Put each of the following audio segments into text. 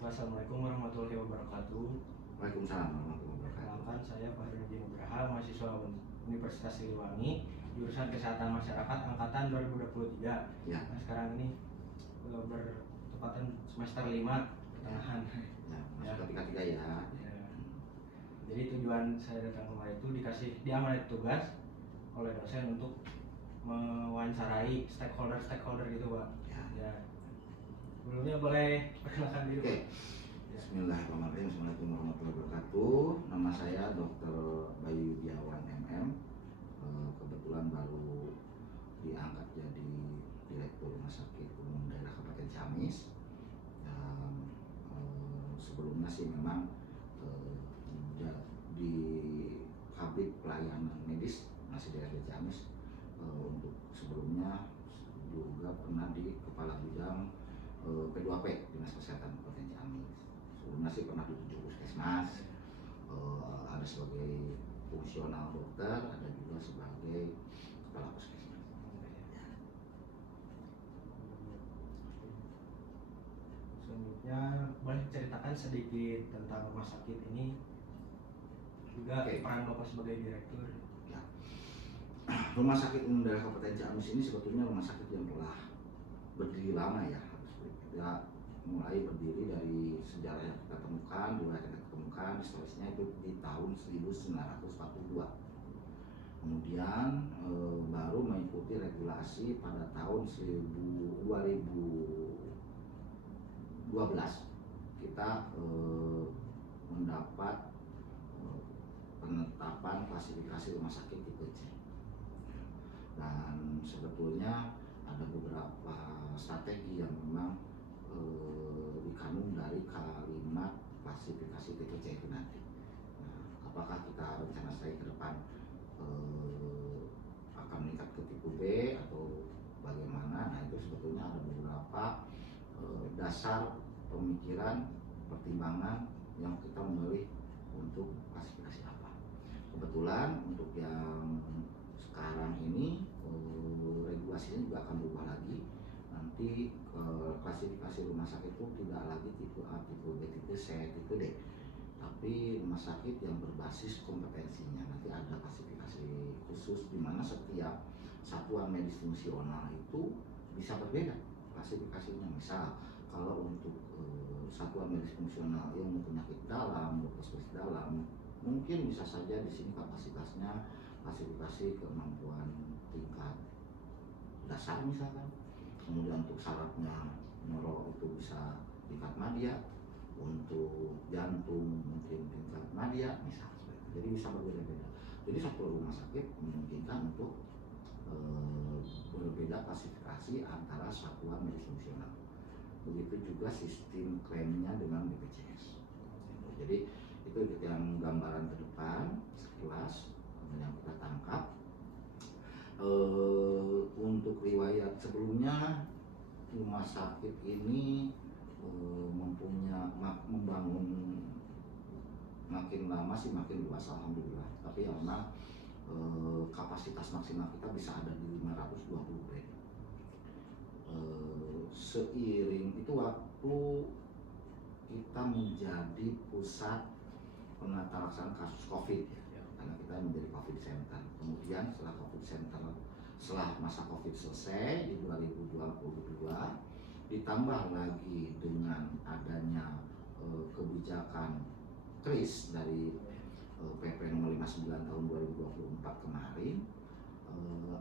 Assalamualaikum warahmatullahi wabarakatuh. Waalaikumsalam warahmatullahi wabarakatuh. Perkenalkan, saya Fahruddin Nugraha, mahasiswa Universitas Siliwangi, jurusan Kesehatan Masyarakat angkatan 2023. Ya. Nah, sekarang ini bertepatan semester 5 pertengahan. Ya, masuk Ya. ketika tiga ya. Ya. Jadi tujuan saya datang kemarin itu diamanai tugas oleh dosen untuk mewawancarai stakeholder gitu, Pak. Ya. Sebelumnya boleh perkenalkan diri. Oke. Bismillahirrahmanirrahim. Assalamualaikum warahmatullahi wabarakatuh. Nama saya Dr. Bayu Yudiawan MM. Kebetulan baru diangkat jadi Direktur Rumah Sakit Umum Daerah Kabupaten Ciamis. Dan sebelumnya sih memang di Kabid Pelayanan Medis masih di RSUD Ciamis. Untuk sebelumnya juga pernah di Kepala Bidang P2P Dinas Kesehatan Kabupaten Ciamis. Sebelumnya sih pernah di 7 puskesmas, ada sebagai fungsional dokter, ada juga sebagai kepala puskesmas. Selanjutnya boleh ceritakan sedikit tentang rumah sakit ini, juga peran Bapak sebagai direktur. Ya. Rumah Sakit Umum Daerah Kabupaten Ciamis ini sebetulnya rumah sakit yang telah berdiri lama ya. Mulai berdiri dari sejarah yang kita temukan, riwayat yang kita temukan, historisnya itu di tahun 1942. Kemudian baru mengikuti regulasi pada tahun 2012 kita mendapat penetapan klasifikasi rumah sakit tipe C. Dan sebetulnya ada beberapa strategi yang memang dikandung dari kalimat klasifikasi tipe C itu nanti. Nah, apakah kita rencana saya ke depan akan meningkat ke tipe B atau bagaimana? Nah, itu sebetulnya ada beberapa dasar pemikiran, pertimbangan yang kita memilih untuk klasifikasi apa. Kebetulan untuk yang sekarang ini regulasinya juga akan berubah lagi. Nanti klasifikasi rumah sakit itu tidak lagi tipe A, tipe B, tipe C, tipe D, tapi rumah sakit yang berbasis kompetensinya. Nanti ada klasifikasi khusus di mana setiap satuan medis fungsional itu bisa berbeda klasifikasinya. Misal kalau untuk satuan medis fungsional yang penyakit dalam, dokter spesialis dalam, mungkin bisa saja di sini kapasitasnya klasifikasi kemampuan tingkat dasar misalkan. Kemudian untuk syaratnya neuro itu bisa tingkat madya, untuk jantung mungkin tingkat madya misalnya. Jadi bisa berbeda-beda. Jadi satu rumah sakit memungkinkan untuk berbeda klasifikasi antara satuan medis fungsional. Begitu juga sistem klaimnya dengan BPJS. Jadi itu yang gambaran ke depan sekilas yang kita tangkap. Untuk riwayat sebelumnya rumah sakit ini membangun makin lama sih makin luas alhamdulillah. Tapi ya memang kapasitas maksimal kita bisa ada di 520 bed. Seiring itu waktu kita menjadi pusat penata laksanaan kasus COVID ya, karena kita menjadi COVID Center. Kemudian setelah masa COVID selesai di 2022, ditambah lagi dengan adanya kebijakan KRIS dari PP nomor 59 tahun 2024 kemarin,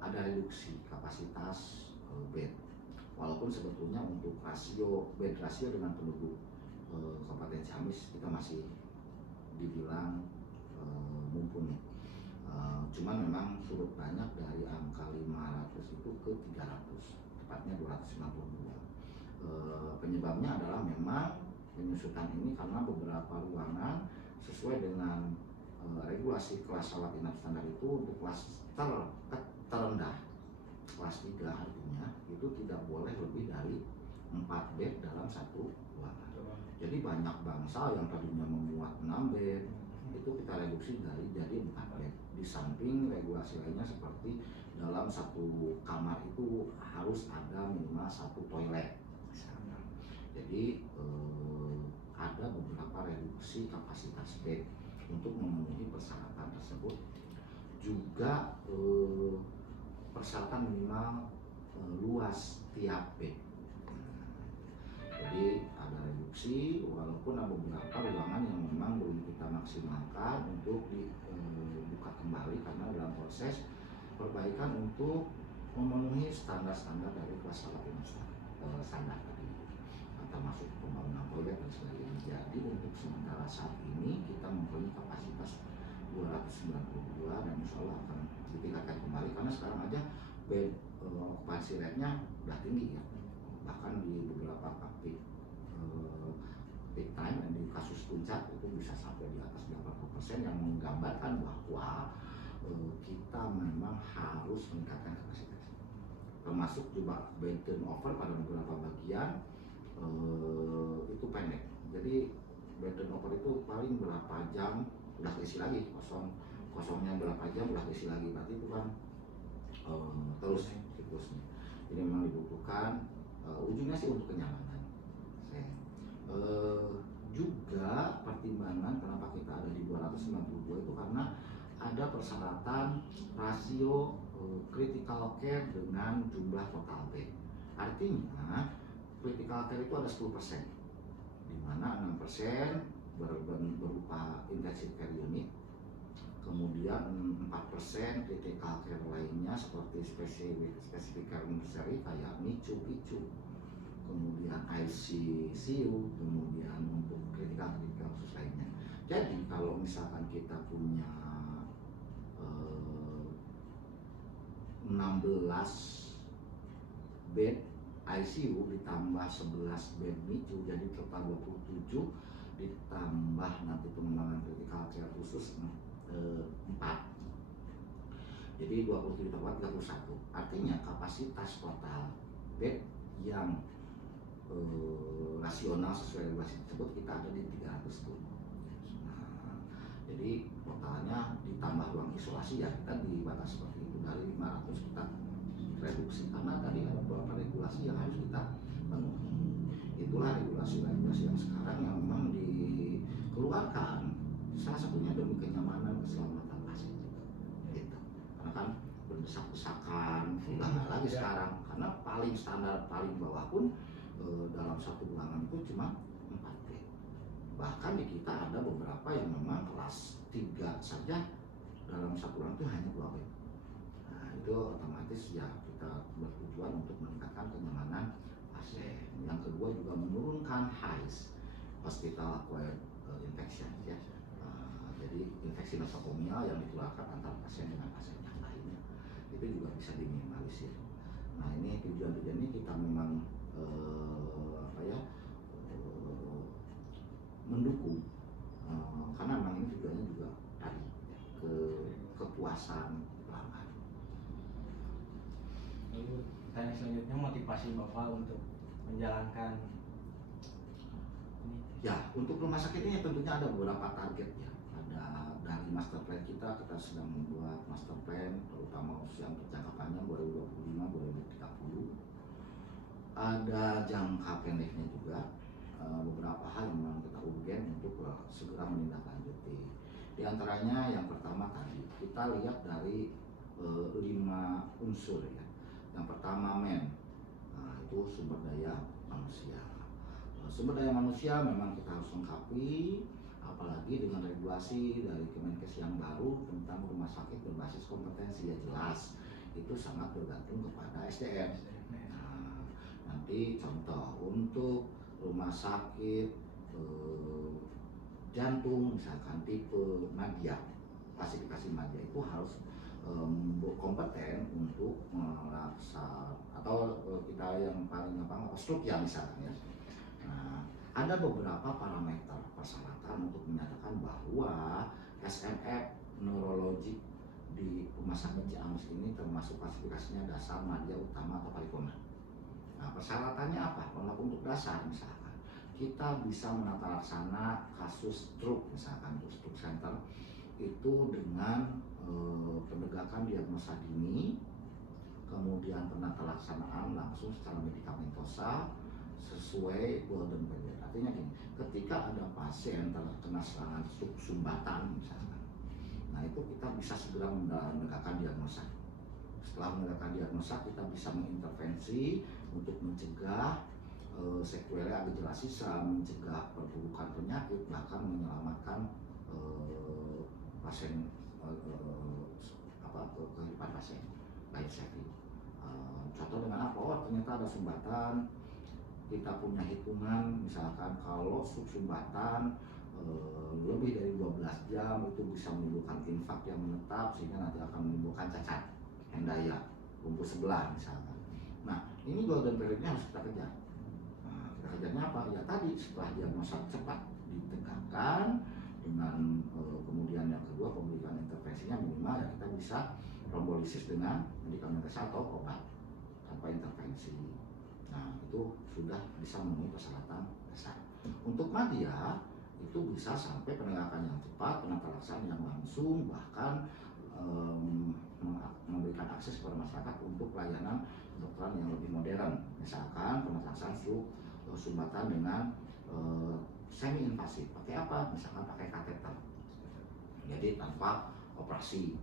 ada reduksi kapasitas bed. Walaupun sebetulnya untuk bed rasio dengan penduduk Kabupaten Ciamis kita masih dibilang mumpuni. Cuman memang turut banyak dari angka 500 itu ke 300, tepatnya 292. Penyebabnya adalah memang penyusutan ini karena beberapa ruangan sesuai dengan regulasi kelas rawat inap standar itu untuk kelas terendah, kelas 3 artinya itu tidak boleh lebih dari 4 bed dalam satu ruangan. Jadi banyak bangsal yang tadinya memuat 6 bed itu kita reduksi jadi 4 bed. Di samping regulasi lainnya seperti dalam satu kamar itu harus ada minimal 1 toilet. Jadi reduksi kapasitas bed untuk memenuhi persyaratan tersebut. Juga persyaratan minimal luas tiap bed. Jadi ada reduksi, walaupun ada beberapa ruangan yang memang belum kita maksimalkan untuk dibuka kembali karena dalam proses perbaikan untuk memenuhi standar-standar dari kelas standar tadi, termasuk pembangunan toilet dan sebagainya. Jadi untuk sementara saat ini kita mempunyai kapasitas 292 dan insya Allah akan ditingkatkan kembali karena sekarang aja bed occupancy rate-nya udah tinggi ya, bahkan di beberapa peak time dan di kasus puncak itu bisa sampai di atas 80% yang menggambarkan bahwa kita memang harus meningkatkan kapasitas, termasuk juga bed turnover pada beberapa bagian itu pendek. Jadi bed turnover itu paling berapa jam udah keisi lagi, kosongnya berapa jam udah keisi lagi, berarti itu kan terus siklusnya. Jadi memang dibutuhkan ujungnya sih untuk kenyamanan. Juga pertimbangan kenapa kita ada di 292 itu karena ada persyaratan rasio critical care dengan jumlah total bed. Artinya critical care itu ada 10%, di mana 6% berupa intensive care unit, kemudian 4% critical care lainnya seperti specific care necessary kayak NICU, PICU, kemudian ICU, kemudian untuk kritikal khusus lainnya. Jadi kalau misalkan kita punya 16 bed ICU ditambah 11 bed NICU, jadi total 27, ditambah nanti pengembangan kritikal care khusus 4. Jadi 27 tambah 31. Artinya kapasitas total bed yang rasional sesuai regulasi tersebut kita ada di 300 tuh. Nah, jadi totalnya ditambah ruang isolasi ya kita dibatasi seperti itu, dari 500 kita reduksi karena tadi ada beberapa regulasi yang harus kita penuhi. Itulah regulasi-regulasi yang sekarang yang memang dikeluarkan salah satunya demi kenyamanan keselamatan pasien gitu. Karena kan berdesak-desakan sudah nggak lagi sekarang, karena paling standar paling bawah pun dalam satu ruangan itu cuma 4 bed. Bahkan di kita ada beberapa yang memang kelas 3 saja dalam satu ruangan itu hanya 2 bed. Nah itu otomatis ya kita bertujuan untuk meningkatkan kenyamanan pasien. Yang kedua juga menurunkan HAIS, hospital acquired infection ya. Jadi infeksi nosokomial yang ditularkan antar pasien dengan pasien yang lainnya itu juga bisa diminimalisir. Nah ini tujuan-tujuannya kita memang mendukung karena memang ini tujuannya juga tadi kepuasan pelanggan. Lalu pertanyaan selanjutnya, motivasi Bapak untuk menjalankan ini? Ya, untuk rumah sakit ini tentunya ada beberapa target ya. Ada dari master plan kita sedang membuat master plan terutama yang jangka panjang 2025-2030. Ada jangka pendeknya juga, beberapa hal yang memang kita urgen untuk segera menindaklanjuti. Di antaranya yang pertama tadi kita lihat dari 5 unsur ya. Yang pertama itu sumber daya manusia. Sumber daya manusia memang kita harus lengkapi, apalagi dengan regulasi dari Kemenkes yang baru tentang rumah sakit berbasis kompetensi ya jelas itu sangat bergantung kepada SDM. Nanti contoh untuk rumah sakit jantung misalkan tipe Nadia, klasifikasi Nadia itu harus kompeten untuk melaksanakan atau kita yang paling gampang stroke ya misalnya. Nah, ada beberapa parameter persyaratan untuk menyatakan bahwa SNF neurologi di rumah sakit Ciamis ini termasuk klasifikasinya dasar, Nadia, utama atau paripurna. Nah, persyaratannya apa? Kalau untuk dasar misalkan kita bisa menata laksana kasus stroke misalkan untuk stroke center itu dengan penegakan diagnosa dini, kemudian penata laksanaan langsung secara medikamentosa sesuai golden period. Artinya gini, ketika ketika ada pasien terkena serangan stroke sumbatan misalkan, nah itu kita bisa segera menegakkan diagnosa. Setelah menegakkan diagnosa, kita bisa mengintervensi untuk mencegah sequela gejala sisa, mencegah perburukan penyakit, bahkan menyelamatkan pasien kehidupan pasien life saving. Contoh dengan apa? Oh ternyata ada sumbatan, kita punya hitungan misalkan kalau sumbatan lebih dari 12 jam itu bisa menimbulkan infak yang menetap sehingga nanti akan menimbulkan cacat hendaya lumpuh sebelah misalkan. Nah ini golden periodnya harus kita kejar. Nah, kita kejarnya apa? Ya tadi setelah diagnosa cepat ditegakkan dengan kemudian yang kedua pemberian intervensinya minimal ya kita bisa trombolisis dengan medikamentos atau obat tanpa intervensi. Nah itu sudah bisa memenuhi persyaratan dasar. Untuk madya itu bisa sampai penegakan yang cepat, penata laksanaan yang langsung, bahkan memberikan akses kepada masyarakat untuk pelayanan kedokteran yang lebih modern. Misalkan penata laksanaan sumbatan dengan semi invasif. Pakai apa? Misalkan pakai kateter. Jadi tanpa operasi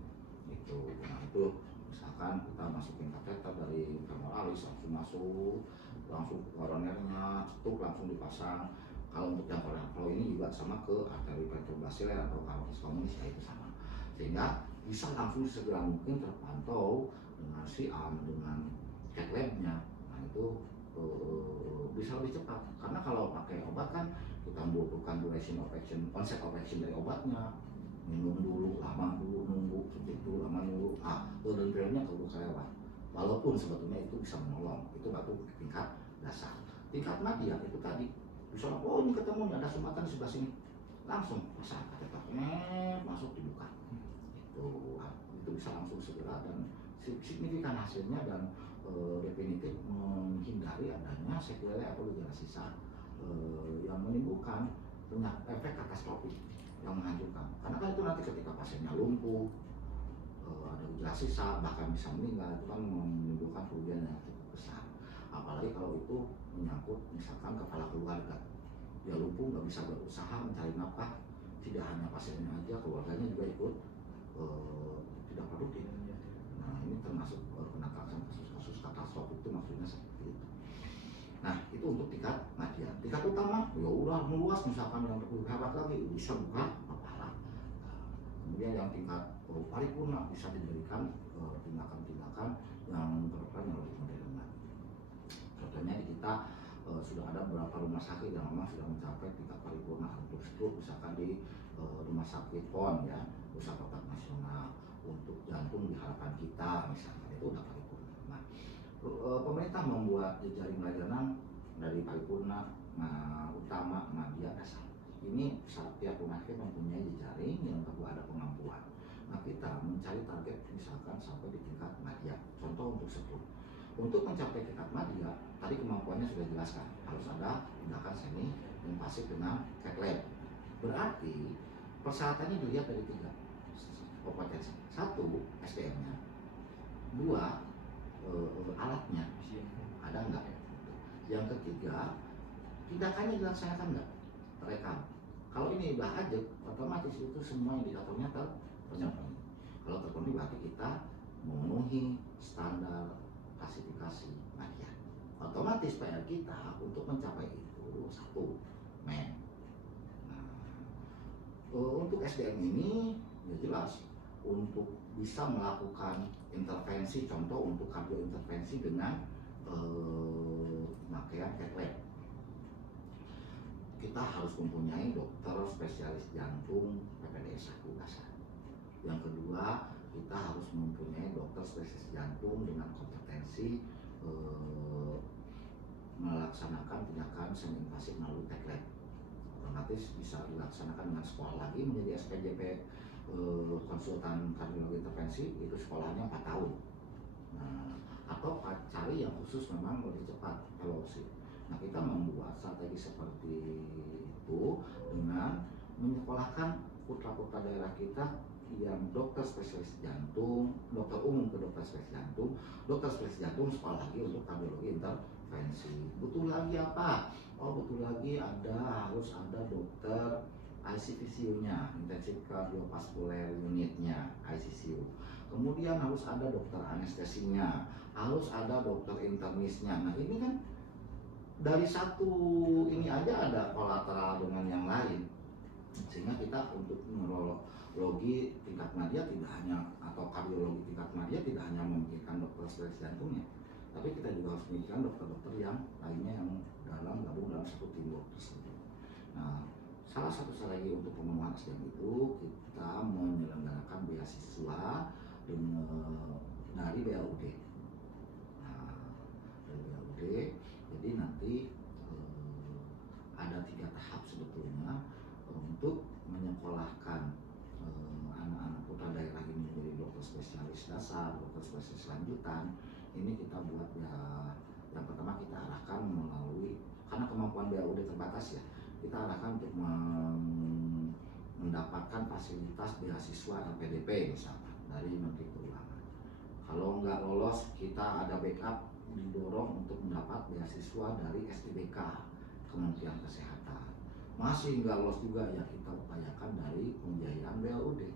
gitu. Nah itu misalkan kita masukin kateter dari femoralis langsung masuk, langsung ke koronernya, cetuk langsung dipasang. Kalau untuk yang koroner, kalau ini juga sama ke arteri retrobasiler atau karotis komunis ya itu sama. Sehingga bisa langsung segera mungkin terpantau dengan siam, dengan cath labnya. Nah itu bisa lebih cepat. Karena kalau pakai obat kan kita membutuhkan duration of action, onset of action dari obatnya. Minum dulu, lama dulu nunggu, suntik dulu, lama nunggu. Golden periodnya keburu kelewat. Walaupun sebetulnya itu bisa menolong, itu baru tingkat dasar. Tingkat madya itu tadi, misalnya, oh ini ketemu ada sumbatan di sebelah sini, langsung pasang kateter, masuk dibuka. Itu bisa langsung segera dan signifikan hasilnya dan definitif menghindari adanya sequela atau gejala sisa yang menimbulkan efek katastrofik yang menghancurkan. Karena kan itu nanti ketika pasiennya lumpuh, ada gejala sisa, bahkan bisa meninggal, itu kan menimbulkan kerugian yang cukup besar. Apalagi kalau itu menyangkut misalkan kepala keluarga, dia lumpuh nggak bisa berusaha mencari nafkah, tidak hanya pasiennya aja, keluarganya juga ikut tidak produktif. Nah ini termasuk penangkapan kasus-kasus katastrofik itu maksudnya seperti itu. Nah itu untuk tingkat madya. Tingkat utama ya udah meluas, misalkan yang lebih hebat lagi bisa buka kepala. Kemudian yang tingkat paripurna bisa diberikan tindakan-tindakan yang kedokteran yang lebih modern lagi. Contohnya di kita sudah ada beberapa rumah sakit yang memang sudah mencapai tingkat paripurna untuk stroke, misalkan di rumah sakit PON ya, Pusat Otak Nasional, untuk jantung di harapan kita misalnya itu udah paripurna. Nah, pemerintah membuat jejaring layanan dari paripurna utama, madya, dasar. Ini setiap rumah sakit mempunyai jejaring, yang kedua ada pengampuan. Nah kita mencari target misalkan sampai di tingkat madya. Contoh untuk sebut, untuk mencapai tingkat madya, tadi kemampuannya sudah jelaskan, harus ada tindakan semi invasif dengan cath lab. Berarti persyaratannya dilihat dari 3 kompetensi. 1, SDM-nya. 2, alatnya ada enggak. Yang ketiga, tindakannya dilaksanakan enggak, terekam. Kalau ini udah ajak, otomatis itu semua indikatornya terpenuhi. Kalau terpenuhi berarti kita memenuhi standar klasifikasi madya. Otomatis PR kita untuk mencapai itu 1, men. Untuk SDM ini ya jelas untuk bisa melakukan intervensi, contoh untuk kardio intervensi dengan pemakaian cath lab. Kita harus mempunyai dokter spesialis jantung PPDS 1 dasar. Yang kedua, kita harus mempunyai dokter spesialis jantung dengan kompetensi melaksanakan tindakan semi invasif melalui cath lab. Otomatis bisa dilaksanakan dengan sekolah lagi menjadi SPJP konsultan kardiologi intervensi, itu sekolahnya 4 tahun. Nah, atau cari yang khusus memang lebih cepat fellowship. Nah kita membuat strategi seperti itu dengan menyekolahkan putra-putra daerah kita yang dokter spesialis jantung, dokter umum ke dokter spesialis jantung, dokter spesialis jantung sekolah lagi untuk kardiologi intervensi. Butuh lagi apa? Oh butuh lagi harus ada dokter ICVCU-nya, Intensive Cardiovascular Unit-nya, ICCU. Kemudian harus ada dokter anestesinya, harus ada dokter internisnya. Nah ini kan dari satu ini aja ada kolateral dengan yang lain, sehingga kita untuk neurologi tingkat media tidak hanya, atau kardiologi tingkat media tidak hanya memikirkan dokter spesialis jantungnya, tapi kita juga harus memikirkan dokter-dokter yang lainnya yang gabung dalam satu tim dokter tersebut. Nah, salah satu strategi untuk pemenuhan SDM itu kita menyelenggarakan beasiswa dari BAUD. Nah, dari BAUD, jadi nanti ada 3 tahap sebetulnya untuk menyekolahkan anak-anak putra daerah ini menjadi dokter spesialis dasar, dokter spesialis lanjutan. Ini kita buat ya, yang pertama kita arahkan melalui, karena kemampuan BAUD terbatas ya, kita arahkan untuk mendapatkan fasilitas beasiswa LPDP misalnya dari Menteri Keuangan. Kalau nggak lolos, kita ada backup, didorong untuk mendapat beasiswa dari STBK, Kementerian Kesehatan. Masih nggak lolos juga ya, kita upayakan dari pembiayaan BAUD,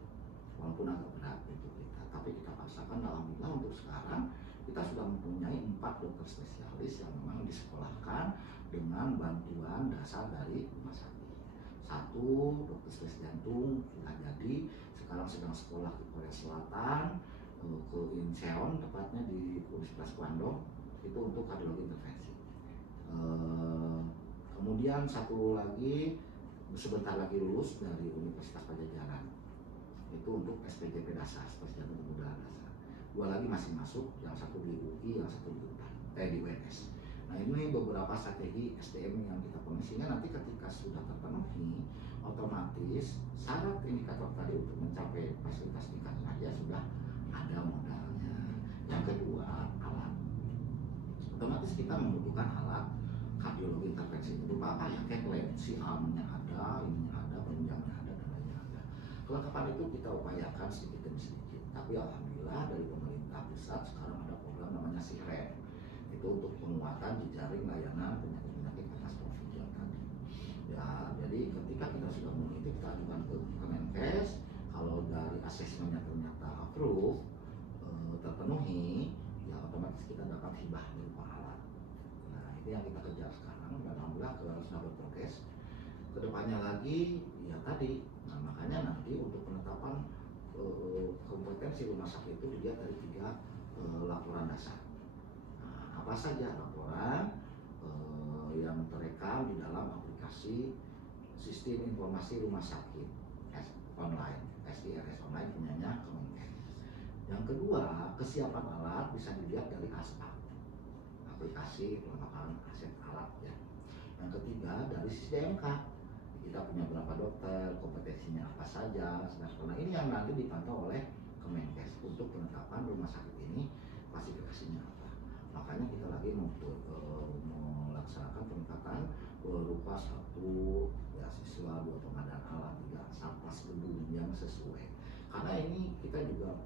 walaupun agak berat itu kita, tapi kita paksakan. Alhamdulillah untuk sekarang kita sudah mempunyai 4 dokter spesialis yang memang disekolahkan dengan bantuan dasar dari rumah sakit. 1 dokter spesialis jantung sudah jadi, sekarang sedang sekolah di Korea Selatan, ke Incheon tepatnya di Universitas Kwandong, itu untuk kardiologi intervensi. Kemudian 1 lagi sebentar lagi lulus dari Universitas Pajajaran, itu untuk SPJP dasar, spesialis jantung pembuluh dasar. 2 lagi masih masuk, yang 1 di UI, yang 1 di UNAN, di UNS. Nah ini beberapa strategi SDM yang kita penuhi, sehingga nanti ketika sudah terpenuhi, otomatis syarat indikator tadi untuk mencapai fasilitas tingkat media sudah ada modalnya. Yang kedua, alat. Otomatis kita membutuhkan alat kardiologi intervensi itu apa ya, kayak lab, si armnya ada, ininya ada, penunjangnya ada, dan lainnya ada. Kelengkapan itu kita upayakan sedikit demi sedikit, tapi alhamdulillah dari pemerintah pusat sekarang ada program namanya SIREN, itu untuk penguatan jejaring layanan penyakit-penyakit katastrofik yang tadi. Ya, jadi ketika kita sudah memenuhi, kita ajukan ke Kemenkes. Kalau dari asesmennya ternyata approve, terpenuhi, ya otomatis kita dapat hibah berupa alat. Nah, itu yang kita kejar sekarang, dan alhamdulillah sudah berprogres. Kedepannya lagi, ya tadi, nah makanya nanti untuk penetapan kompetensi rumah sakit itu dilihat dari 3 laporan dasar. Apa saja laporan yang terekam di dalam aplikasi sistem informasi rumah sakit online, SIRS online punyanya Kemenkes. Yang kedua, kesiapan alat bisa dilihat dari ASPA, aplikasi pelengkapan aset alat ya. Yang ketiga, dari SDMK, kita punya berapa dokter, kompetensinya apa saja. Nah ini yang nanti dipantau oleh Kemenkes untuk penetapan rumah sakit ini klasifikasinya apa. Makanya kita lagi melaksanakan peningkatan berupa 1 beasiswa, 2 pengadaan alat, 3 satpas gedung yang sesuai. Karena ini kita juga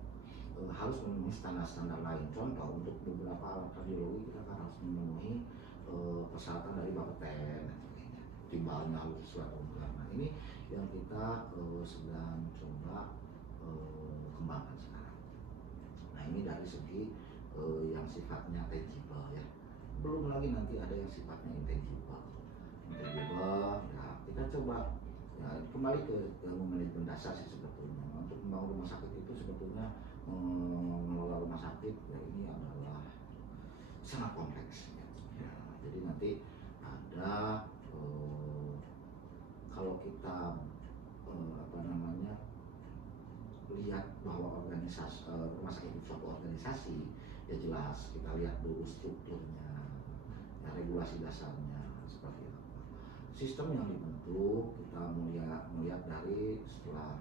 harus memenuhi standar-standar lain. Contoh untuk beberapa alat kardiologi kita kan harus memenuhi persyaratan dari Bapeten dan sebagainya. Timbalnya harus sesuai ongkar. Nah ini yang kita sedang coba kembangkan sekarang. Nah ini dari segi yang sifatnya tangible ya. Belum lagi nanti ada yang sifatnya intangible. Ya kita coba ya kembali ke manajemen dasar sih sebetulnya. Untuk membangun rumah sakit itu sebetulnya mengelola rumah sakit ya ini adalah sangat kompleks ya. Jadi nanti ada kalau kita lihat bahwa organisasi rumah sakit itu suatu organisasi, ya jelas kita lihat dulu strukturnya, ya regulasi dasarnya seperti apa, sistem yang dibentuk. Kita melihat dari setelah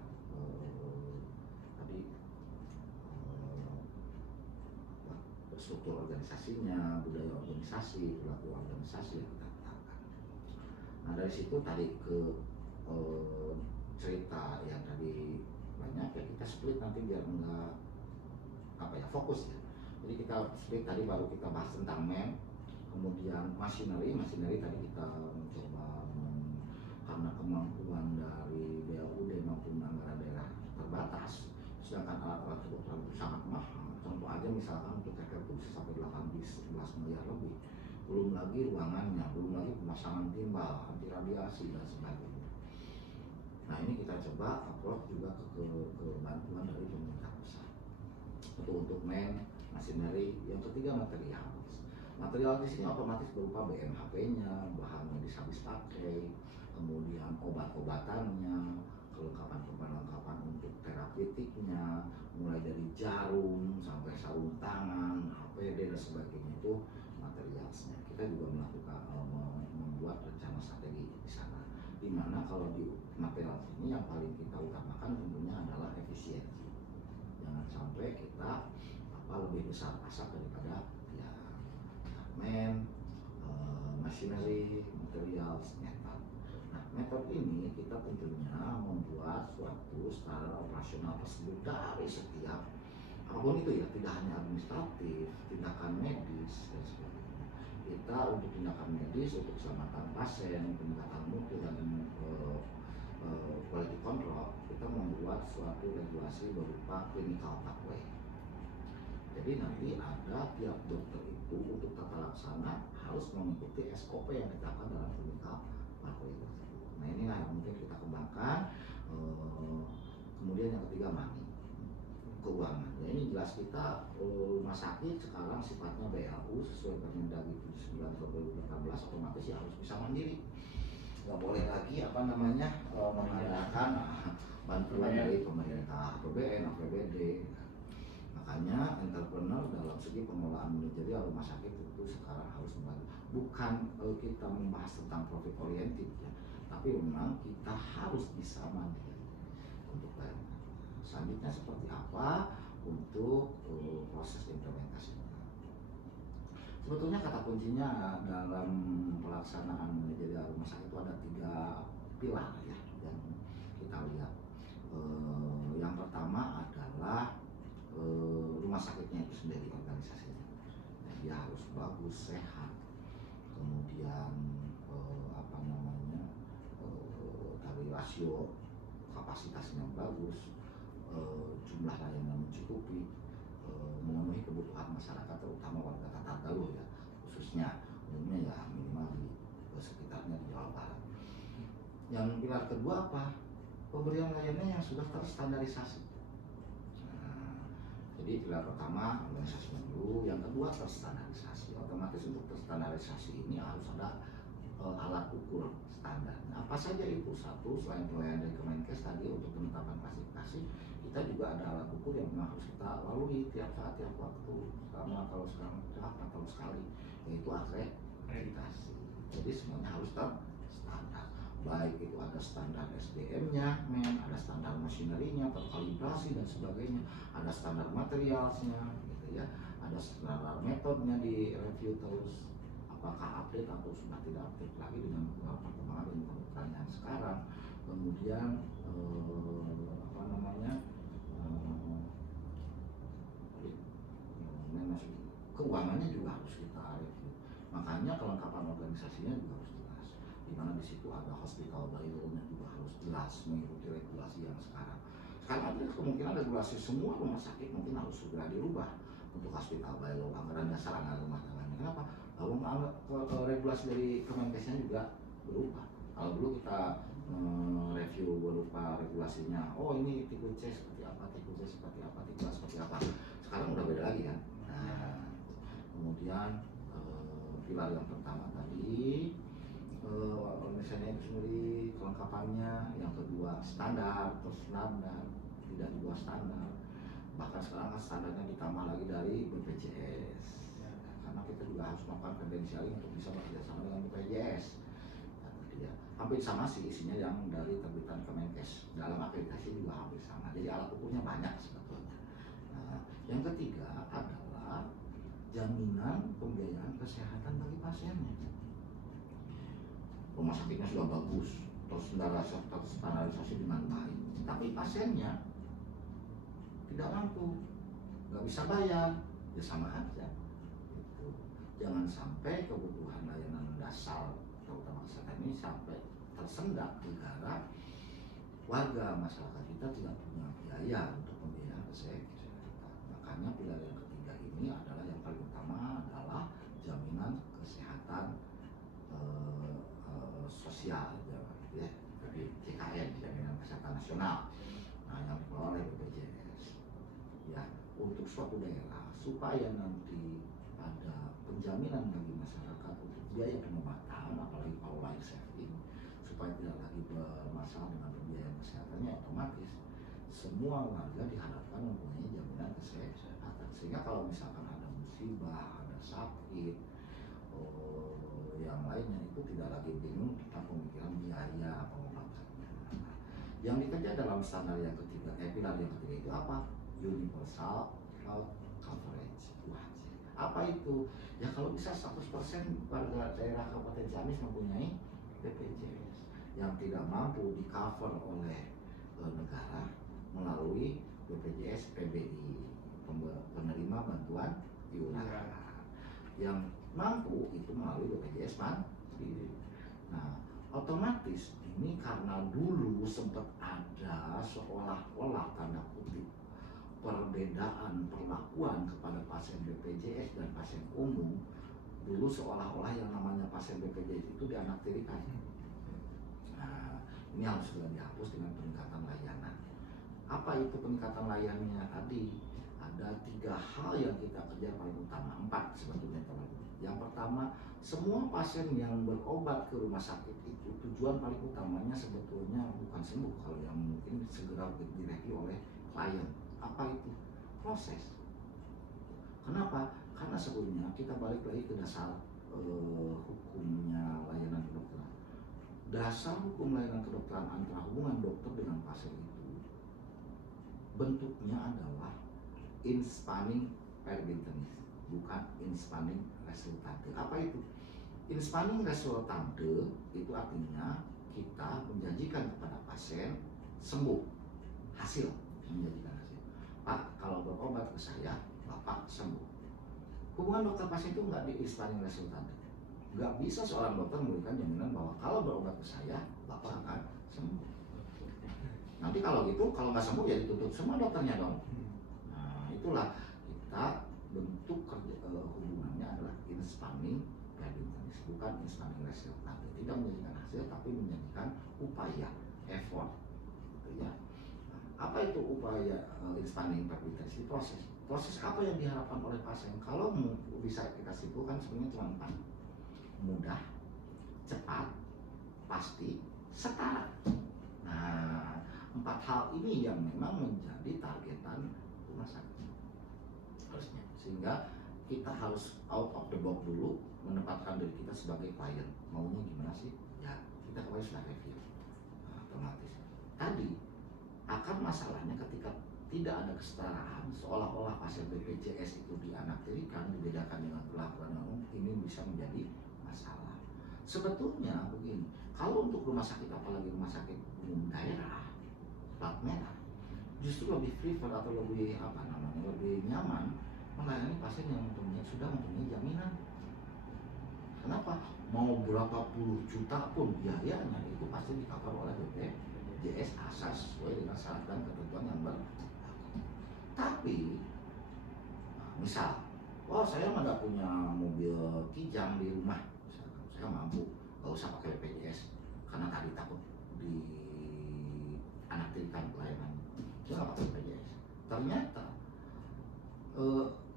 tadi struktur organisasinya, budaya organisasi, perilaku organisasi yang kita tetapkan. Nah dari situ tadi ke cerita yang tadi banyak ya, kita split nanti biar enggak fokus ya. Jadi kita split tadi, baru kita bahas tentang MEM, kemudian machinery tadi kita mencoba karena kemampuan sangat mahal. Contoh aja misalkan untuk ceker itu bisa sampai 11 miliar lebih. Belum lagi ruangannya, belum lagi pemasangan timbal, anti radiasi dan sebagainya. Nah ini kita coba approach juga ke bantuan dari pemerintah pusat untuk machinery. Yang ketiga material. Material di sini otomatis berupa BMHP-nya, bahan medis habis pakai, kemudian obat-obatannya, kelengkapan untuk terapeutiknya, mulai dari jarum sampai sarung tangan, APD dan sebagainya itu materialnya. Kita juga melakukan membuat rencana strategi di sana. Dimana kalau di material ini yang paling kita utamakan tentunya adalah efisiensi. Jangan sampai kita lebih besar pasak daripada ya machinery, materials, metal. Nah, metode ini kita tentunya membuat suatu standar operasional prosedur dari setiap apapun itu ya, tidak hanya administratif, tindakan medis dan sebagainya. Kita untuk tindakan medis, untuk keselamatan pasien, peningkatan mutu dan quality control, kita membuat suatu regulasi berupa clinical pathway. Jadi nanti ada tiap dokter itu untuk tata laksana harus mengikuti SOP yang ditetapkan dalam clinical pathway tersebut. Nah inilah yang mungkin kita kembangkan. Kemudian yang ketiga keuangan. Ya, ini jelas kita rumah sakit sekarang sifatnya BAU sesuai Permendagri 79 2018, otomatis ya harus bisa mandiri. Nggak boleh lagi mengandalkan bantuan dari pemerintah, APBN, APBD. Makanya entrepreneur dalam segi pengelolaan manajerial rumah sakit itu sekarang harus membantu. Bukan kita membahas tentang profit oriented ya, tapi memang kita harus bisa mandiri untuk bayar. Selanjutnya seperti apa untuk proses implementasinya. Sebetulnya kata kuncinya dalam pelaksanaan manajerial rumah sakit itu ada 3 pilar ya yang kita lihat. Yang pertama adalah rumah sakitnya itu sendiri, organisasinya. Nah, dia harus bagus, sehat, kemudian dari rasio kapasitasnya bagus, jumlah layanan mencukupi, memenuhi kebutuhan masyarakat terutama warga Tatargaluh ya, khususnya umumnya ya minimal di sekitarnya di Jawa Barat. Yang pilar kedua apa? Pemberian layanan yang sudah terstandarisasi. Jadi pilar pertama organisasinya dulu, yang kedua terstandarisasi. Otomatis untuk terstandarisasi ini harus ada alat ukur standar. Nah, apa saja itu? Satu, selain penilaian dari Kemenkes tadi untuk penetapan klasifikasi, kita juga ada alat ukur yang memang harus kita lalui tiap saat, tiap waktu. Sama kalau sekarang 4 tahun sekali, yaitu akreditasi. Jadi semuanya harus terstandar. Baik itu ada standar SDM-nya, ada standar machinery-nya, terkalibrasi dan sebagainya, ada standar materialsnya, gitu ya, ada standar metodenya di review terus, apakah update atau sudah tidak update lagi dengan perkembangan ilmu kedokteran sekarang. Kemudian keuangannya juga harus kita review. Makanya kelengkapan organisasinya juga harus jelas. Di mana di situ ada hospital bylaw-nya juga harus jelas mengikuti regulasi yang sekarang. Sekarang ada kemungkinan regulasi semua rumah sakit mungkin harus segera dirubah untuk hospital bylaw, anggaran dasar anggaran rumah tangganya. Kenapa? Regulasi dari Kemenkesnya juga berubah. Kalau dulu kita review berupa regulasinya, oh ini tipe C seperti apa, tipe C seperti apa, tipe A seperti apa. Sekarang udah beda lagi kan. Nah, kemudian pilar yang pertama tadi organisasinya itu sendiri, kelengkapannya. Yang kedua standar, tidak dibuat standar. Bahkan sekarang kan standarnya ditambah lagi dari BPJS. Karena kita juga harus melakukan kredensialing untuk bisa bekerjasama dengan BPJS. Ya, hampir sama sih isinya yang dari terbitan Kemenkes. Dalam akreditasi juga hampir sama. Jadi alat ukurnya banyak sebetulnya. Nah, yang ketiga adalah jaminan pembiayaan kesehatan bagi pasiennya. Rumah sakitnya sudah bagus, terstandarisasi dengan baik, tapi pasiennya tidak mampu, nggak bisa bayar, ya sama aja. Gitu. Jangan sampai kebutuhan layanan dasar terutama kesehatan ini sampai tersendat gara warga masyarakat kita tidak punya biaya untuk pembiayaan kesehatan. makanya pilar yang ketiga ini adalah yang paling utama adalah jaminan kesehatan sosial ya, dari JKN, jaminan kesehatan nasional. Nah, yang diperoleh BPJS ya untuk suatu daerah supaya nanti ada penjaminan bagi masyarakat untuk biaya pengobatan, apalagi kalau life saving, supaya tidak lagi bermasalah dengan biaya kesehatannya, otomatis semua warga diharapkan mempunyai jaminan kesehatan, sehingga kalau misalkan ada musibah, ada sakit, yang lainnya itu tidak lagi bingung tentang pemikiran biaya pengobatannya. Yang dikejar dalam standar yang ketiga, pilar yang ketiga itu apa? Universal health coverage. Apa itu? Ya kalau bisa 100% warga daerah Kabupaten Ciamis mempunyai BPJS. Yang tidak mampu di cover oleh negara melalui BPJS PBI, penerima bantuan iuran. Yang mampu itu melalui BPJS Mandiri. Nah, otomatis ini karena dulu sempat ada seolah-olah tanda kutip perbedaan perlakuan kepada pasien BPJS dan pasien umum. Dulu seolah-olah yang namanya pasien BPJS itu dianaktirikan. Nah, ini harus segera dihapus dengan peningkatan layanan. Apa itu peningkatan layanannya tadi? Ada 3 hal yang kita kejar paling utama, 4 sebetulnya teman-teman. Yang pertama, semua pasien yang berobat ke rumah sakit itu tujuan paling utamanya sebetulnya bukan sembuh, kalau yang mungkin segera direview oleh klien. Apa itu? Proses. Kenapa? Karena sebelumnya kita balik lagi ke dasar hukumnya layanan kedokteran. Dasar hukum layanan kedokteran antara hubungan dokter dengan pasien itu bentuknya adalah in spanning perbentenis, bukan in spanning resultante. Apa itu? In spanning resultante itu artinya kita menjanjikan kepada pasien sembuh, hasil, menjanjikan hasil. Pak, kalau berobat ke saya, Bapak sembuh. Hubungan dokter pasien itu nggak di in spanning resultante. Nggak bisa seorang dokter memberikan jaminan bahwa kalau berobat ke saya, Bapak akan sembuh. Nanti kalau gitu, kalau nggak sembuh ya ditutup semua dokternya dong. Nah, itulah kita bentuk hubungannya adalah in spanning perbentenis, bukan in spanning resultante. Tidak menjadikan hasil, tapi menjadikan upaya, effort, gitu ya. Apa itu upaya in spanning perbentenis? Proses. Proses apa yang diharapkan oleh pasien? Kalau bisa kita simpulkan sebenarnya cuma 4. Mudah, cepat, pasti, setara. Nah, 4 hal ini yang memang menjadi targetan rumah sakit harusnya, sehingga kita harus out of the box dulu, menempatkan diri kita sebagai klien. Maunya gimana sih? Ya, kita kemarin sudah review. Nah, otomatis tadi akar masalahnya ketika tidak ada kesetaraan, seolah-olah pasien BPJS itu dianaktirikan, dibedakan dengan perlakuan umum, ini bisa menjadi masalah. Sebetulnya begini, kalau untuk rumah sakit, apalagi rumah sakit umum daerah plat merah, justru lebih prefer atau lebih lebih nyaman melayani pasien yang sudah mempunyai jaminan. Kenapa? Mau berapa puluh juta pun biayanya itu pasti di-cover oleh BPJS asas sesuai dengan syarat dan ketentuan yang berlaku. Tapi misal, saya nggak punya mobil Kijang di rumah, misalkan saya mampu, nggak usah pakai BPJS karena tadi takut dianaktirikan pelayanan, saya nggak pakai BPJS. Ternyata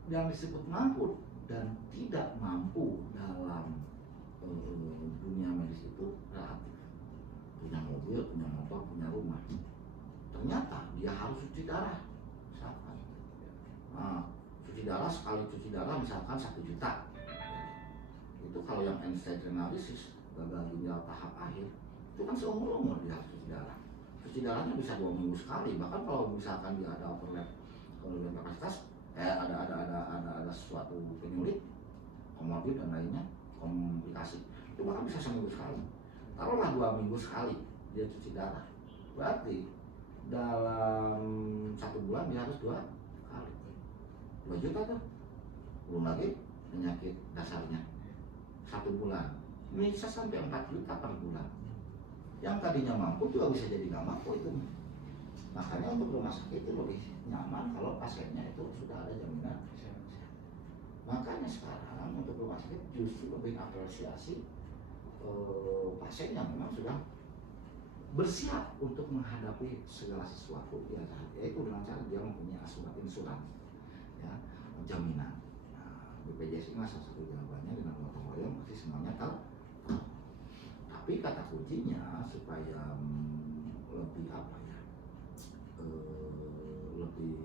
yang disebut mampu dan tidak mampu dalam dunia medis itu relatif. Punya mobil, punya motor, punya rumah, ternyata dia harus cuci darah misalkan. Nah, cuci darah, sekali cuci darah misalkan 1 juta. Itu kalau yang end stage renal disease, gagal ginjal tahap akhir, itu kan seumur-umur dia harus cuci darah. Cuci darahnya bisa 2 minggu sekali. Bahkan kalau misalkan dia ada overlap kapasitas, ada sesuatu penyulit, komorbid dan lainnya, komplikasi, itu bahkan bisa seminggu sekali. Taruhlah 2 minggu sekali dia cuci darah, berarti dalam 1 bulan dia harus 2 kali, 2 juta tuh. Belum lagi penyakit dasarnya 1 bulan, bisa sampai 4 juta per bulan. Yang tadinya mampu juga bisa jadi nggak mampu itu. Makanya untuk rumah sakit itu lebih nyaman kalau pasiennya itu sudah ada jaminan kesehatan. Makanya sekarang untuk rumah sakit justru lebih apresiasi pasien yang memang sudah bersiap untuk menghadapi segala sesuatu ya, yaitu dengan cara dia mempunyai insuransi ya, jaminan. Nah, BPJS ini salah satu jawabannya, dengan gotong royong pasti semuanya tahu. Tapi kata kuncinya supaya lebih apa ya, lebih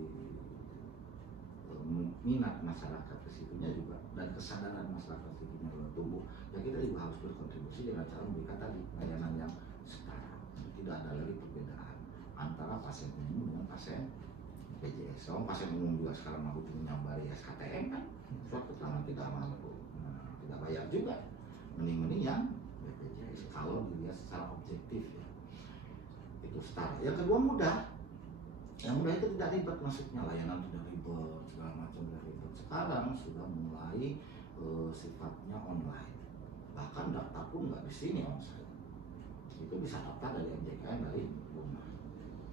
minat masyarakat ke situnya juga, dan kesadaran masyarakat ke situnya tumbuh, ya kita juga harus berkontribusi dengan cara memberikan tadi layanan yang setara. Tidak ada lagi perbedaan antara pasien umum dengan pasien BPJS. So, pasien umum juga sekarang mampu menyambar SKTM kan, surat keterangan tidak mampu, tidak bayar juga, mending yang BPJS kalau dilihat secara objektif ya, itu setara. Yang kedua mudah. Yang mudah itu tidak ribet, maksudnya layanan tidak ribet, segala macam tidak ribet. Sekarang sudah mulai sifatnya online, bahkan daftar pun nggak di sini onsite, itu bisa daftar dari MJKN dari rumah.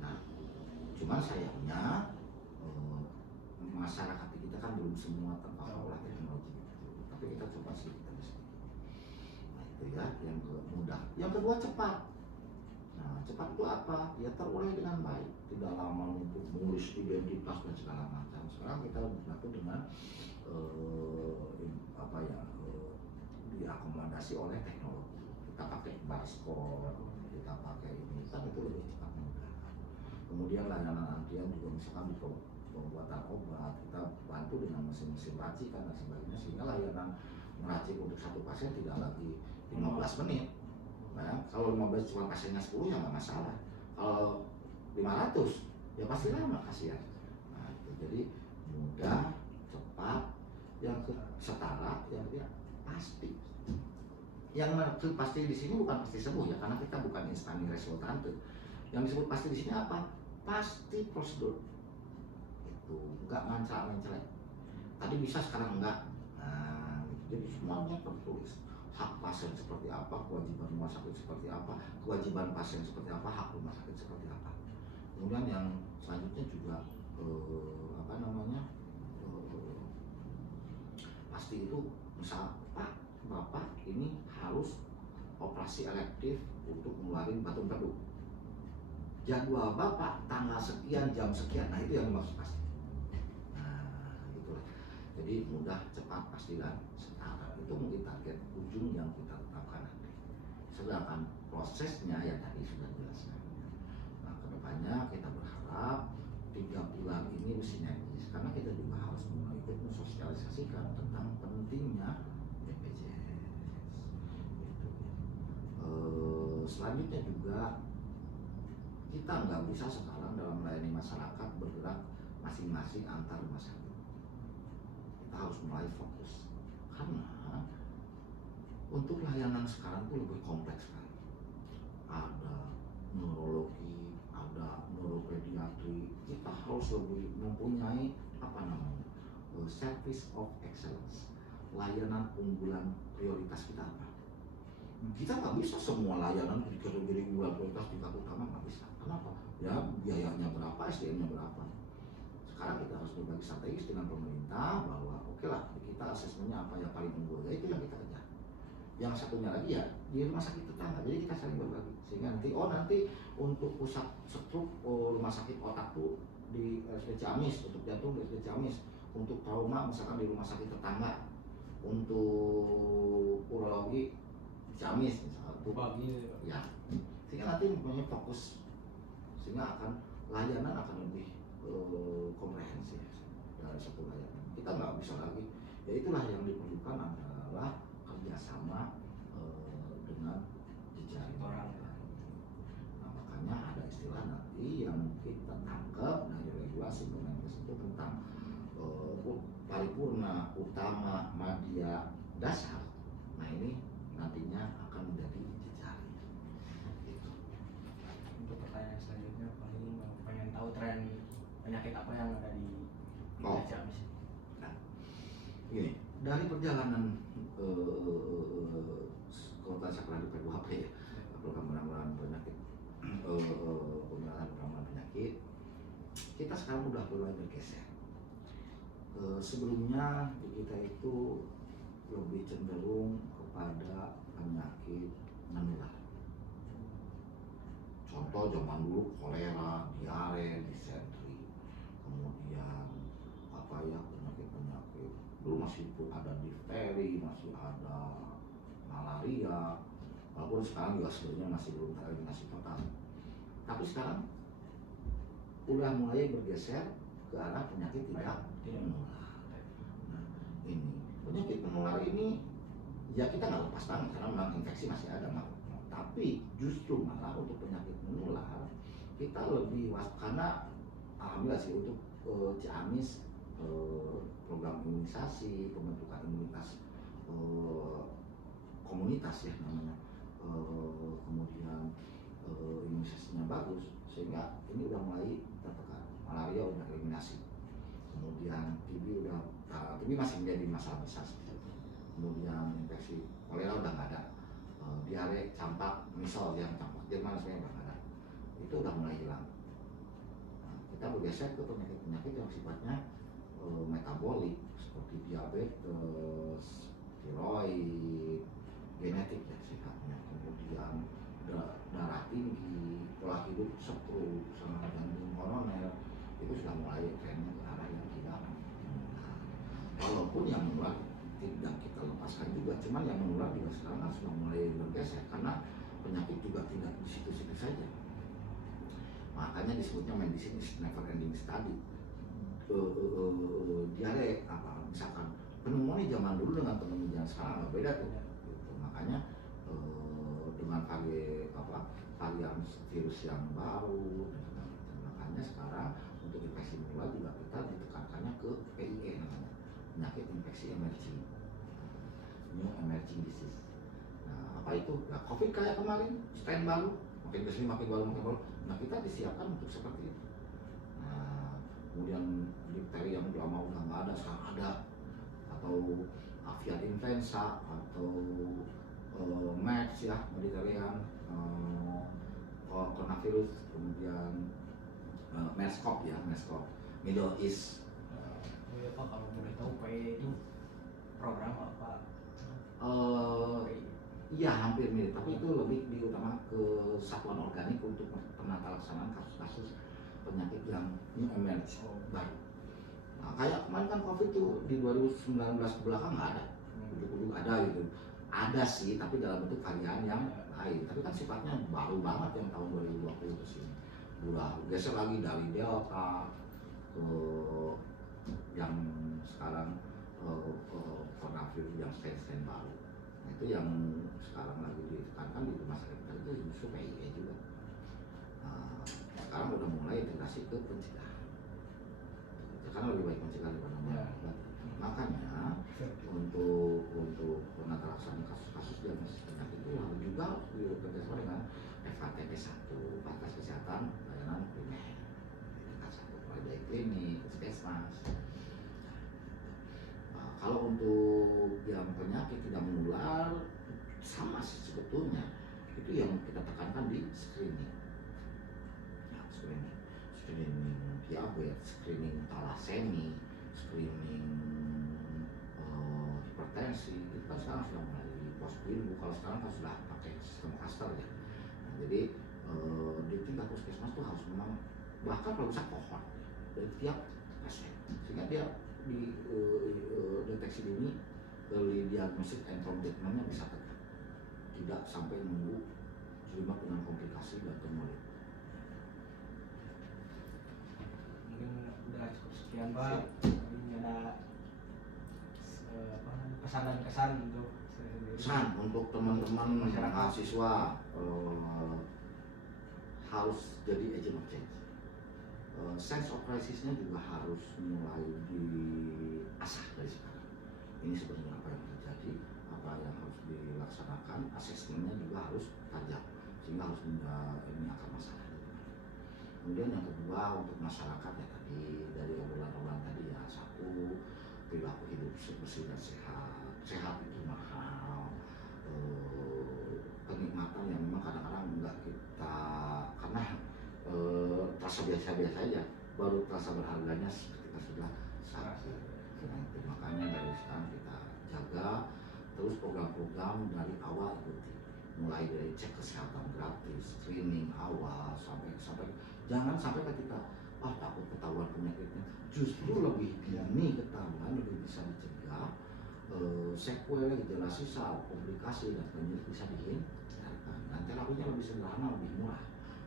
Nah, cuman sayangnya masyarakat kita kan belum semua terpapar oleh teknologi gitu. Tapi kita coba sedikit demi sedikit. Nah itu ya yang mudah. Yang kedua cepat. Nah cepat itu apa? Ya terurai dengan baik, tidak lama untuk mengurus identitas dan segala macam. Sekarang kita berlaku dengan diakomodasi oleh teknologi. Kita pakai barcode, kita pakai ini, kan itu lebih cepat mudah. Kemudian layanan antrian juga misalkan di pembuatan obat, kita bantu dengan mesin-mesin racikan dan sebagainya, sehingga layanan meracik untuk satu pasien tidak lagi 15 menit. Nah, kalau 15 cuma pasiennya 10 ya nggak masalah. Kalau 500 ya pasti lama kasihan. Nah, itu jadi mudah, cepat, yang setara, yang dia pasti. Yang pasti di sini bukan pasti sembuh ya, karena kita bukan instan resultante. Yang disebut pasti di sini apa? Pasti prosedur. Itu nggak mancala-mancala. Tadi bisa, sekarang enggak. Nah, jadi semuanya tertulis. Hak pasien seperti apa, kewajiban rumah sakit seperti apa, kewajiban pasien seperti apa, hak rumah sakit seperti apa. Kemudian yang selanjutnya juga pasti itu, misal Pak, Bapak ini harus operasi elektif untuk ngeluarin batu empedu. Jadwal Bapak tanggal sekian, jam sekian. Nah itu yang dimaksud pasti. Nah itulah. Jadi mudah, cepat, pasti, dan setara. Itu mungkin target ujung yang kita tetapkan nanti. Sedangkan prosesnya yang tadi sudah dijelaskan. Nah kedepannya kita berharap 3 pilar ini sinergis, karena kita juga harus mulai ikut mensosialisasikan tentang pentingnya BPJS. Selanjutnya juga kita nggak bisa sekarang dalam melayani masyarakat bergerak masing-masing antar rumah sakit. Kita harus mulai fokus, karena untuk layanan sekarang itu lebih kompleks kan. Ada neurologi, ada neuropediatri. Kita harus lebih mempunyai service of excellence, layanan unggulan prioritas kita apa. Kita nggak bisa semua layanan kategori unggulan prioritas tingkat utama, nggak bisa. Kenapa? Ya biayanya berapa, SDM-nya berapa. Sekarang kita harus berbagi strategis dengan pemerintah bahwa oke lah, kita asesmennya apa yang paling unggul, ya itu yang kita kejar. Yang satunya lagi ya di rumah sakit tetangga, jadi kita saling berbagi, sehingga nanti untuk pusat stroke rumah sakit otak tuh di RSUD Ciamis, untuk jantung di RSUD Ciamis, untuk trauma misalkan di rumah sakit tetangga, untuk urologi Ciamis misalkan tuh ya, sehingga nanti mempunyai fokus, sehingga akan layanan akan lebih komprehensif dari satu layanan. Kita nggak bisa lagi, ya itulah yang diperlukan adalah kerjasama dengan jejaring orang. Nah makanya ada istilah nanti yang kita tangkap dari regulasi Kemenkes itu tentang paripurna utama madya dasar. Nah ini nantinya akan menjadi jejaring. Gitu. Untuk pertanyaan selanjutnya, paling pengen tahu tren penyakit apa yang ada di Ciamis. Nah, gini, dari perjalanan kalau saya pernah di PKHP ya, program penanggulangan penyakit, penanggulangan penyakit, kita sekarang udah mulai bergeser. Sebelumnya di kita itu lebih cenderung kepada penyakit menular. Contoh zaman dulu kolera, diare, disentri, kemudian apa ya, penyakit-penyakit dulu masih ada difteri, masih ada malaria, walaupun sekarang juga sebenarnya masih belum tereliminasi total. Tapi sekarang udah mulai bergeser ke arah penyakit tidak menular. Nah, ini penyakit menular ini ya kita nggak lepas tangan karena memang infeksi masih ada, tapi justru malah untuk penyakit menular kita lebih karena alhamdulillah sih untuk Ciamis program imunisasi, pembentukan imunitas komunitas ya namanya, kemudian imunisasinya bagus sehingga ini udah mulai tertekan. Malaria udah eliminasi, kemudian TB masih menjadi masalah besar, kemudian infeksi kolera udah nggak ada, diare, campak, misal yang campak Jerman sebenarnya udah nggak ada, itu udah mulai hilang. Nah, kita bergeser ke penyakit-penyakit yang sifatnya metabolik seperti diabetes, tiroid, genetik ya sifatnya, kemudian darah tinggi, pola hidup stroke, sama jantung koroner, itu sudah mulai trennya ke arah yang tidak menular. Walaupun yang menular tidak kita lepaskan juga, cuman yang menular juga sekarang sudah mulai bergeser karena penyakit juga tidak di situ-situ saja. Makanya disebutnya medicine is never ending study. Diare apa misalkan pneumonia zaman dulu dengan pneumonia sekarang nggak beda tuh. Gitu. Makanya dengan varian virus yang baru, dan makanya sekarang untuk infeksi menular juga kita ditekankannya ke PIE namanya, penyakit infeksi emerging, new emerging disease. Nah apa itu? Ya COVID kayak kemarin strain baru, makin kesini makin baru. Nah kita disiapkan untuk seperti itu. Nah kemudian difteri yang lama udah nggak ada sekarang ada, atau avian influenza atau MERS ya, Mediterranean, coronavirus, kemudian MERS-CoV ya, MERS-CoV, Middle East. Ya Pak, kalau boleh tahu PE itu program apa? Iya hampir mirip, tapi itu lebih diutama ke satuan organik untuk penata laksanaan kasus-kasus penyakit yang new emerge baru. Nah, kayak kemarin kan COVID itu di 2019 ke belakang nggak ada, ujuk-ujuk ada gitu. Ada sih, tapi dalam bentuk varian yang lain. Tapi kan sifatnya baru banget yang tahun 2020 ke sini. Udah geser lagi dari Delta ke yang sekarang coronavirus yang strain baru. Nah, itu yang sekarang lagi ditekankan di rumah sakit kita itu justru PIE juga. Nah, sekarang udah mulai integrasi ke pencegahan. Karena lebih baik mencegah daripada mengobati. Makanya untuk penata laksanaan kasus-kasus diagnosis penyakit itu harus juga bekerjasama dengan FKTP 1, Fakultas Kesehatan Layanan Primer, tingkat 1, mulai dari klinik, puskesmas. Nah, kalau untuk yang penyakit tidak menular sama sih sebetulnya, itu yang kita tekankan di screening. Ya, screening diabetes, screening thalassemia, screening hipertensi, itu kan sekarang sudah mulai di posbindu. Kalau sekarang kan sudah pakai sistem cluster ya. Nah, jadi di tingkat puskesmas itu harus memang bahkan kalau bisa kohort dari tiap pasien, sehingga dia di deteksi dini, early diagnosis and prompt treatment-nya bisa tepat, tidak sampai nunggu terlibat dengan komplikasi dan kemudian. Udah cukup sekian Pak. Ini ada pesan dan kesan untuk pesan untuk teman-teman mahasiswa harus jadi agent of change. Sense of crisisnya juga harus mulai diasah dari sekarang. Ini sebenarnya apa yang terjadi, apa yang harus dilaksanakan, asesmennya juga harus tajam sehingga harus ini akan masalah. Kemudian yang kedua untuk masyarakat ya tadi dari obrolan-obrolan tadi ya, satu perilaku hidup bersih dan sehat itu mahal, kenikmatan yang memang kadang-kadang enggak kita karena terasa biasa-biasa aja, baru terasa berharganya ketika sudah sakit. Nah, itu makanya dari sekarang kita jaga terus program-program dari awal ikuti, mulai dari cek kesehatan gratis, screening awal sampai jangan sampai ketika takut ketahuan penyakitnya, justru lebih dini ketahuan lebih bisa dicegah, sequel, gejala sisa, komplikasi dan penyakit bisa dihindarkan. Dan terapinya lebih sederhana, lebih murah.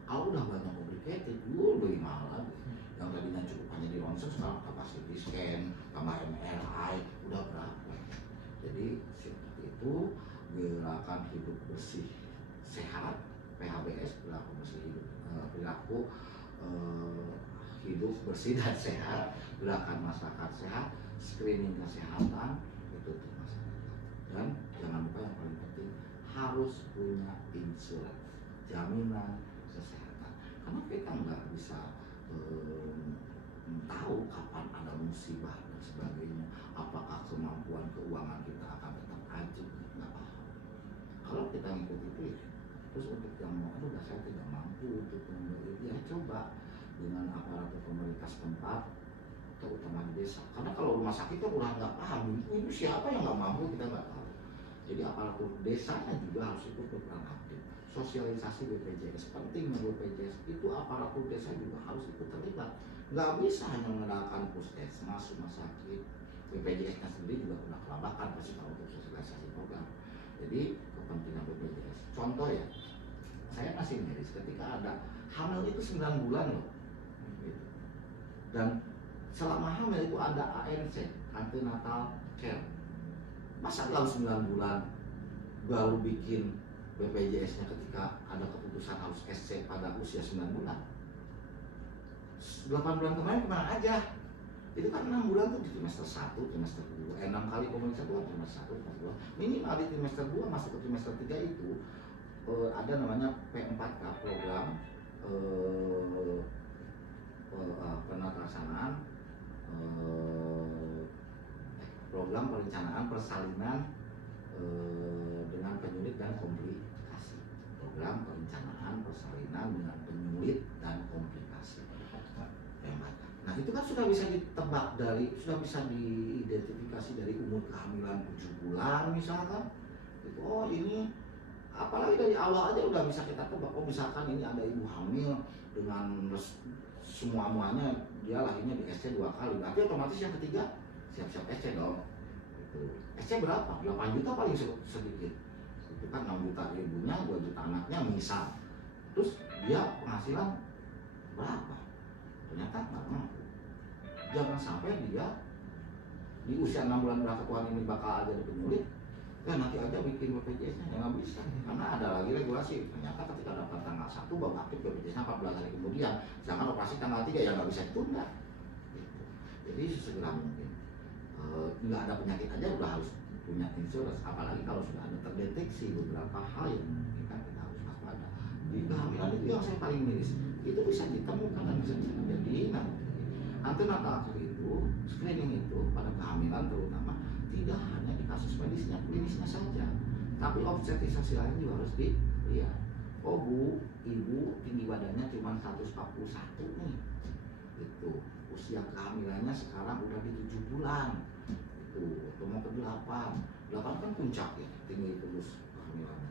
Kalau udah banyak complicated, lebih mahal lagi. Yang tadinya cukup hanya di ronsen sekarang tambah CT scan, tambah MRI, udah berapa? Jadi seperti itu gerakan hidup bersih sehat, PHBS, perilaku bersih hidup, perilaku hidup bersih dan sehat, gerakan masyarakat sehat, screening kesehatan itu untuk masyarakat. Dan jangan lupa yang paling penting harus punya insurans, jaminan kesehatan, karena kita nggak bisa tahu kapan ada musibah dan sebagainya, apakah kemampuan keuangan kita akan tetap ajib, nggak paham. Kalau kita ngikut itu ya, terus untuk yang mau, aduh saya tidak mampu untuk membeli, ya coba dengan aparatur pemerintah setempat, terutama di desa. Karena kalau rumah sakit kan udah nggak paham, itu siapa yang nggak mampu kita nggak tahu. Jadi aparatur desanya juga harus ikut berperan aktif. Sosialisasi BPJS penting, BPJS itu aparatur desa juga harus ikut terlibat. Nggak bisa hanya mengandalkan puskesmas, rumah sakit. BPJS-nya sendiri juga pernah kelabakan pasti kalau untuk sosialisasi program. Jadi kepentingan BPJS. Contoh ya, saya masih miris ketika ada hamil itu 9 bulan loh. Gitu. Dan selama hamil itu ada ANC, antenatal care. Masa dalam 9 bulan baru bikin BPJS-nya ketika ada keputusan harus SC pada usia 9 bulan. 8 bulan kemarin kemana aja? Itu kan 6 bulan tuh di trimester 1, trimester 2, 6 kali pemeriksaan itu kan trimester 1, trimester 2. Minimal di trimester 2 masuk ke trimester 3 itu ada namanya P4K, program penelaksanaan program perencanaan persalinan dengan penyulit dan komplikasi. Program perencanaan persalinan dengan penyulit dan komplikasi. Nah itu kan sudah bisa ditebak sudah bisa diidentifikasi dari umur kehamilan 7 bulan misalkan. Itu, oh ini apalagi dari awal aja udah bisa kita tebak. Oh misalkan ini ada ibu hamil dengan semuanya dia lahirnya di SC 2 kali, berarti otomatis yang ketiga siap-siap SC dong. SC berapa? 8 juta paling sedikit. Itu kan 6 juta ibunya, 2 juta anaknya misal. Terus dia penghasilan berapa? Ternyata nggak mampu. Jangan sampai dia di usia 6 bulan berketuaan ini bakal ada di penyulit, nanti aja bikin BPJS-nya, ya nggak bisa. Karena ada lagi regulasi. Ternyata ketika dapat tanggal 1 baru aktif BPJS-nya 14 hari kemudian. Sedangkan operasi tanggal 3 ya nggak bisa ditunda. Gitu. Jadi sesegera mungkin. Nggak ada penyakit aja udah harus punya insurans. Apalagi kalau sudah ada terdeteksi beberapa hal yang kita harus waspada. Di kehamilan itu yang saya paling miris. Itu bisa ditemukan dan bisa jadi nanti. Antenatal itu, screening itu pada kehamilan terutama tidak hanya di kasus medisnya, klinisnya saja, tapi obstetrisasi lain juga harus dilihat. Oh bu, ibu tinggi badannya cuma 141 nih, itu usia kehamilannya sekarang udah di 7 bulan, itu atau mau ke 8 kan puncak ya, tinggi terus kehamilannya.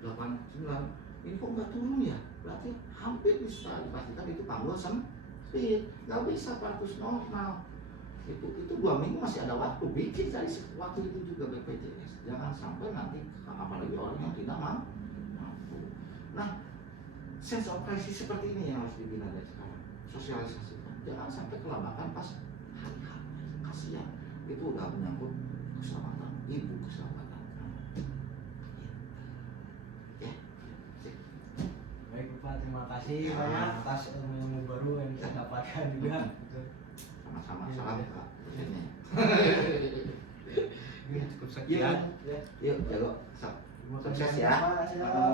8, 9, ini kok nggak turun ya? Berarti hampir bisa dipastikan itu panggul sempit, nggak bisa partus normal. Itu 2 minggu masih ada waktu, bikin dari waktu itu juga BPJS. Jangan sampai nanti apalagi orang yang tidak mampu. Nah, sense of crisis seperti ini yang harus dibina dari sekarang, sosialisasikan. Jangan sampai kelabakan pas hari hamil, kasihan. Itu udah menyangkut keselamatan ibu, keselamatan anak. Ya. Baik Pak, terima kasih banyak atas ilmu baru yang kita dapatkan juga. Sama-sama, salam Pak. Cukup sekian. Yuk, jago. Sukses ya.